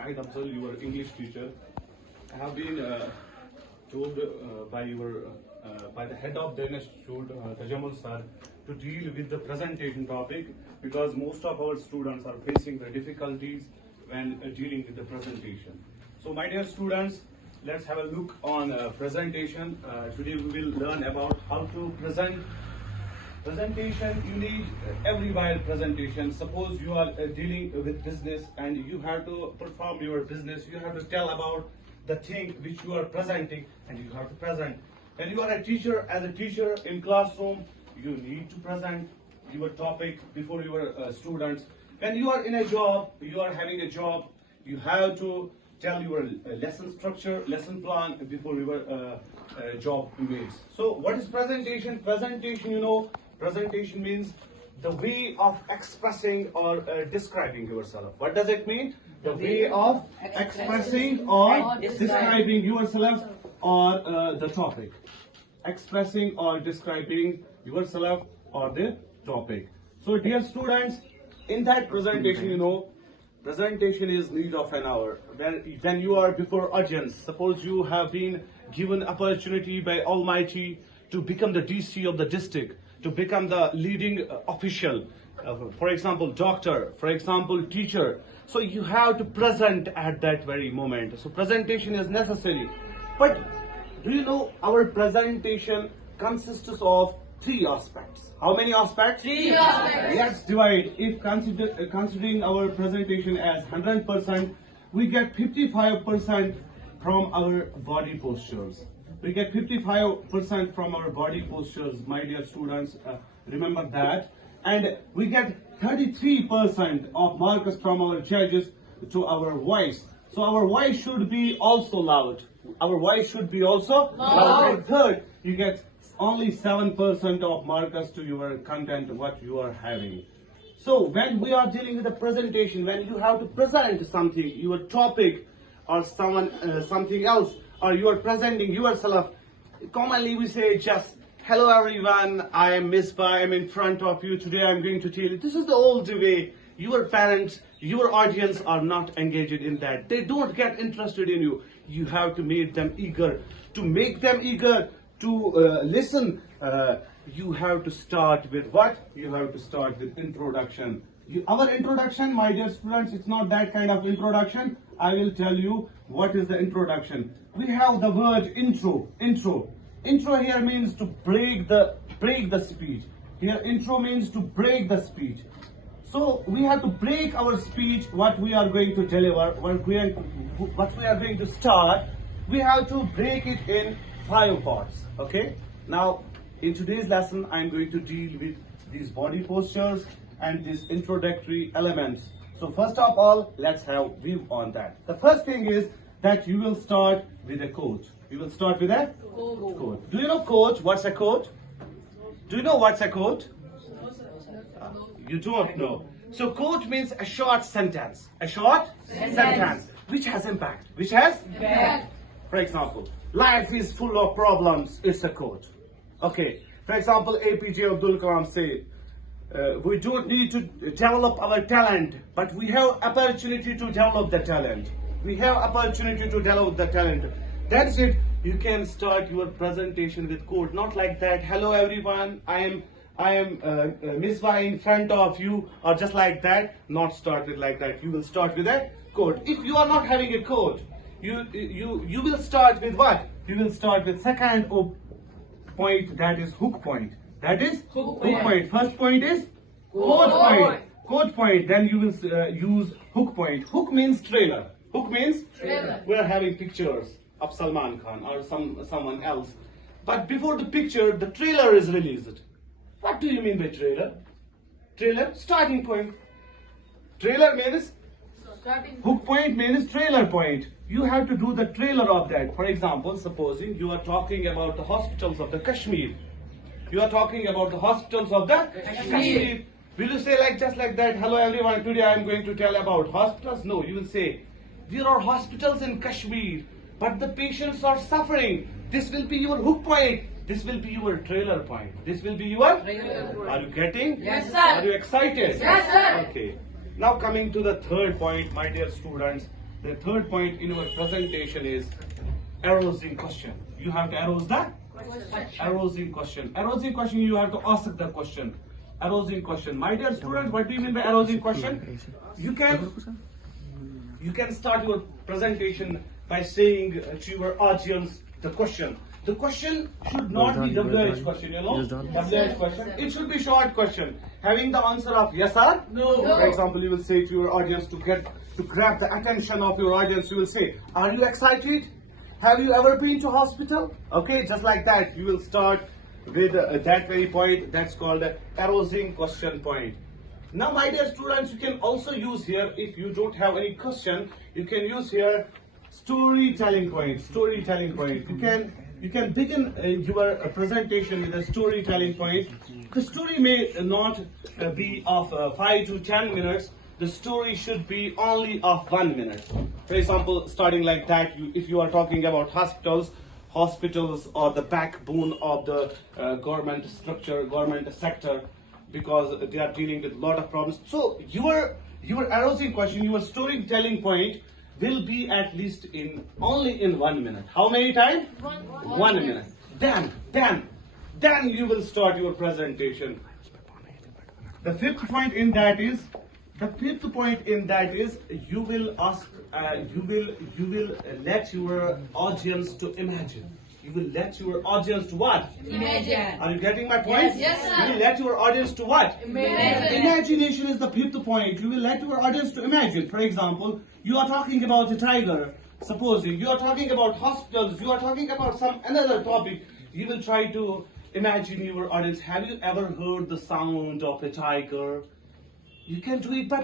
Shahid Afzal, your English teacher. I have been told by the head of the institute, Tajammul sir, to deal with the presentation topic because most of our students are facing the difficulties when dealing with the presentation. So, my dear students, let's have a look on presentation. Today we will learn about how to present. Presentation, you need every while presentation. Suppose you are dealing with business and you have to perform your business, you have to tell about the thing which you are presenting and you have to present. When you are a teacher, as a teacher in classroom, you need to present your topic before your students. When you are in a job, you are having a job, you have to tell your lesson structure, lesson plan before your job mates. So what is presentation? Presentation, presentation means the way of expressing or describing yourself. What does it mean? The way of expressing or describing yourself or the topic. Expressing or describing yourself or the topic. So dear students, in that presentation, presentation is need of an hour. When you are before audience, suppose you have been given opportunity by Almighty to become the DC of the district, to become the leading official, for example, doctor, for example, teacher. So you have to present at that very moment. So presentation is necessary. But do you know our presentation consists of 3 aspects? How many aspects? 3 aspects. Let's divide. If considering our presentation as 100%, we get 55% from our body postures. We get 55% from our body postures, my dear students, remember that. And we get 33% of marks from our judges to our voice. So our voice should be also loud. Our voice should be also loud. And third, you get only 7% of markers to your content, what you are having. So when we are dealing with the presentation, when you have to present something, your topic or something else, or you are presenting yourself, commonly we say just, hello everyone, I am Misbah, I am in front of you, today I am going to tell you. This is the old way. Your parents, your audience are not engaged in that. They don't get interested in you. You have to make them eager. To make them eager to listen, you have to start with what? You have to start with introduction. Our introduction, my dear students, it's not that kind of introduction. I will tell you what is the introduction. We have the word intro. Intro here means to break the speech. Here intro means to break the speech. So we have to break our speech, what we are going to deliver, what we are going to start. We have to break it in 5 parts. Okay? Now, in today's lesson, I am going to deal with these body postures and these introductory elements. So first of all, let's have view on that. The first thing is that you will start with a quote. You will start with a quote. Do you know quote? What's a quote? Do you know what's a quote? You don't know. So quote means a short sentence. A short sentence. Which has impact. Which has impact. For example, life is full of problems. It's a quote. Okay. For example, APJ Abdul Kalam said, we don't need to develop our talent, but we have opportunity to develop the talent. We have opportunity to develop the talent. That's it. You can start your presentation with quote. Not like that. Hello everyone. I am Misbah in front of you, or just like that. Not start with like that. You will start with a quote. If you are not having a quote, you will start with what? You will start with second point, that is hook point. That is hook point. First point is quote point. Quote point. Then you will use hook point. Hook means trailer. Hook means trailer. We are having pictures of Salman Khan or someone else. But before the picture, the trailer is released. What do you mean by trailer? Trailer, starting point. Trailer means hook point means trailer point. You have to do the trailer of that. For example, supposing you are talking about the hospitals of the Kashmir. You are talking about the hospitals of the Kashmir. Will you say just like that, hello everyone, today I am going to tell about hospitals? No, you will say, there are hospitals in Kashmir, but the patients are suffering. This will be your hook point. This will be your trailer point. This will be your trailer point. Are you getting? Yes, sir. Are you excited? Yes, sir. Okay. Now coming to the third point, my dear students. The third point in our presentation is arousing question. You have to arouse that arousing question. Arousing question, you have to ask the question. Arousing question. My dear students, what do you mean by arousing question? You can start your presentation by saying to your audience the question. The question should not be WH question, you know? WH question. It should be short question, having the answer of yes or no. For example, you will say to your audience to grab the attention of your audience, you will say, are you excited? Have you ever been to hospital? Okay, just like that, you will start with that very point. That's called arousing question point. Now, my dear students, you can also use here, if you don't have any question, you can use here storytelling point. Storytelling point. You can begin your presentation with a storytelling point. The story may not be of 5 to 10 minutes. The story should be only of 1 minute. For example, starting like that, if you are talking about hospitals are the backbone of the government structure, government sector, because they are dealing with a lot of problems. So your arousing question, your storytelling point will be at least only in 1 minute. How many times? 1 minute. Then you will start your presentation. The fifth point in that is you will let your audience to imagine. You will let your audience to what? Imagine. Are you getting my point? Yes, sir. You will let your audience to what? Imagine. Imagination is the fifth point. You will let your audience to imagine. For example, you are talking about a tiger. Supposing you are talking about hospitals, you are talking about some another topic. You will try to imagine your audience. Have you ever heard the sound of a tiger? You can do it by